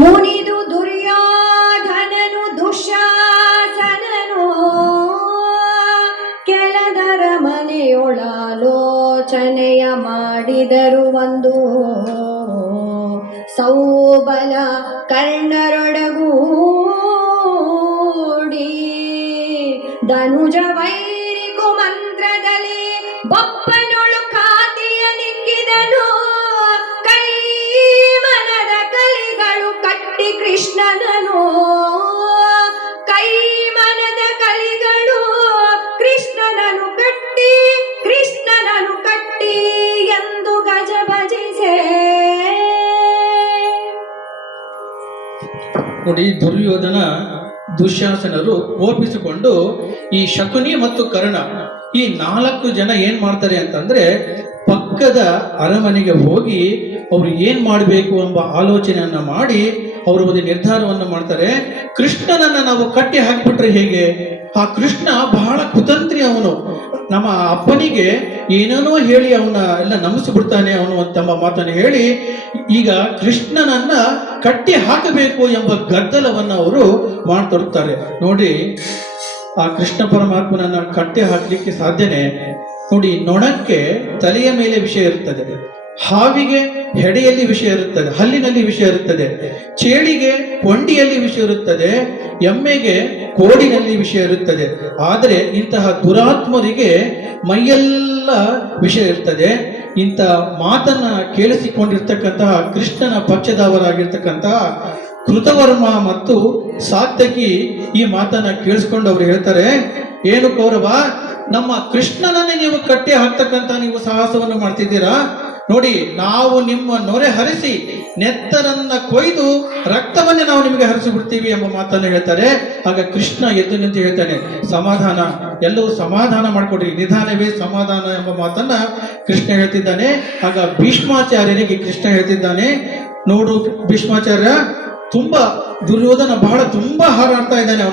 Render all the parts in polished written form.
ಮುನಿದು ದುರ್ಯೋಧನನು ದುಶ್ಯಾಸನನು ಕೆಳದರ ಮನೆಯೊಳಾಲೋಚನೆಯ ಮಾಡಿದರು ಒಂದು ಸೌಬಲ ಕರ್ಣರೊಡಗೂಡಿ ಧನುಜ ವೈರಿಗು ಮಂತ್ರದಲ್ಲಿ ಬಪ್ಪನೊಳು ಖಾತಿಯ ನಿಕ್ಕಿದನು ಕೈ ಮನದ ಕಲಿಗಳು ಕಟ್ಟಿ ಕೃಷ್ಣನನು ಕೈ ಮನದ ಕಲಿಗಳು ಕೃಷ್ಣನನು ಕಟ್ಟಿ ಎಂದು ಗಜ ಭಜಿಸೆ. ನೋಡಿ, ದುರ್ಯೋಧನ ದುಶ್ಯಾಸನರು ಕೋಪಿಸಿಕೊಂಡು ಈ ಶಕುನಿ ಮತ್ತು ಕರ್ಣ ಈ 4 ಜನ ಏನ್ ಮಾಡ್ತಾರೆ ಅಂತಂದ್ರೆ ಪಕ್ಕದ ಅರಮನೆಗೆ ಹೋಗಿ ಅವ್ರು ಏನ್ ಮಾಡಬೇಕು ಎಂಬ ಆಲೋಚನೆಯನ್ನ ಮಾಡಿ ಅವರು ಒಂದು ನಿರ್ಧಾರವನ್ನು ಮಾಡ್ತಾರೆ. ಕೃಷ್ಣನನ್ನ ನಾವು ಕಟ್ಟಿ ಹಾಕ್ಬಿಟ್ರೆ ಹೇಗೆ? ಆ ಕೃಷ್ಣ ಬಹಳ ಕುತಂತ್ರಿ, ಅವನು ನಮ್ಮ ಅಪ್ಪನಿಗೆ ಏನೇನೋ ಹೇಳಿ ಅವನ ಎಲ್ಲ ನಮಿಸ್ಬಿಡ್ತಾನೆ ಅವನು ಎಂಬ ಮಾತನ್ನು ಹೇಳಿ ಈಗ ಕೃಷ್ಣನನ್ನ ಕಟ್ಟಿ ಹಾಕಬೇಕು ಎಂಬ ಗದ್ದಲವನ್ನು ಅವರು ಮಾಡ್ತೊಡ್ತಾರೆ. ನೋಡಿ, ಆ ಕೃಷ್ಣ ಪರಮಾತ್ಮನನ್ನ ಕಟ್ಟಿ ಹಾಕಲಿಕ್ಕೆ ಸಾಧ್ಯನೇ? ನೋಡಿ, ನೊಣಕ್ಕೆ ತಲೆಯ ಮೇಲೆ ವಿಷಯ ಇರುತ್ತದೆ, ಹಾವಿಗೆ ಹೆಡೆಯಲ್ಲಿ ವಿಷಯ ಇರುತ್ತದೆ, ಹಲ್ಲಿನಲ್ಲಿ ವಿಷಯ ಇರುತ್ತದೆ, ಚೇಳಿಗೆ ಕೊಂಡಿಯಲ್ಲಿ ವಿಷಯ ಇರುತ್ತದೆ, ಎಮ್ಮೆಗೆ ಕೋಡಿನಲ್ಲಿ ವಿಷಯ ಇರುತ್ತದೆ. ಆದರೆ ಇಂತಹ ದುರಾತ್ಮರಿಗೆ ಮೈಯೆಲ್ಲ ವಿಷಯ ಇರ್ತದೆ. ಇಂಥ ಮಾತನ್ನ ಕೇಳಿಸಿಕೊಂಡಿರ್ತಕ್ಕಂತಹ ಕೃಷ್ಣನ ಪಕ್ಷದವರಾಗಿರ್ತಕ್ಕಂತಹ ಕೃತವರ್ಮ ಮತ್ತು ಸಾತ್ಯಕಿ ಈ ಮಾತನ್ನ ಕೇಳಿಸ್ಕೊಂಡು ಅವ್ರು ಹೇಳ್ತಾರೆ, ಏನು ಕೌರವ, ನಮ್ಮ ಕೃಷ್ಣನನ್ನೇ ನೀವು ಕಟ್ಟಿ ಹಾಕ್ತಕ್ಕಂತ ನೀವು ಸಾಹಸವನ್ನು ಮಾಡ್ತಿದ್ದೀರಾ? ನೋಡಿ, ನಾವು ನಿಮ್ಮ ನೊರೆ ಹರಿಸಿ ನೆತ್ತರನ್ನ ಕೊಯ್ದು ರಕ್ತವನ್ನೇ ನಾವು ನಿಮಗೆ ಹರಿಸಿ ಬಿಡ್ತೀವಿ ಎಂಬ ಮಾತನ್ನು ಹೇಳ್ತಾರೆ. ಆಗ ಕೃಷ್ಣ ಎದ್ದು ನಿಂತು ಹೇಳ್ತಾನೆ, ಸಮಾಧಾನ, ಎಲ್ಲವೂ ಸಮಾಧಾನ ಮಾಡಿಕೊಡ್ರಿ, ನಿಧಾನವೇ ಸಮಾಧಾನ ಎಂಬ ಮಾತನ್ನ ಕೃಷ್ಣ ಹೇಳ್ತಿದ್ದಾನೆ. ಆಗ ಭೀಷ್ಮಾಚಾರ್ಯನಿಗೆ ಕೃಷ್ಣ ಹೇಳ್ತಿದ್ದಾನೆ, ನೋಡು ಭೀಷ್ಮಾಚಾರ್ಯ, ದುರ್ಯೋಧನ ತುಂಬಾ ಹಾರಾಡ್ತಾ ಇದ್ದಾನೆ,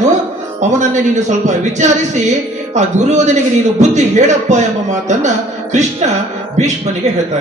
ಅವನನ್ನೇ ನೀನು ಸ್ವಲ್ಪ ವಿಚಾರಿಸಿ ಆ ದುರ್ಯೋಧನಿಗೆ ನೀನು ಬುದ್ಧಿ ಹೇಳಪ್ಪ ಎಂಬ ಮಾತನ್ನ ಕೃಷ್ಣ ಭೀಷ್ಮನಿಗೆ ಹೇಳ್ತಾ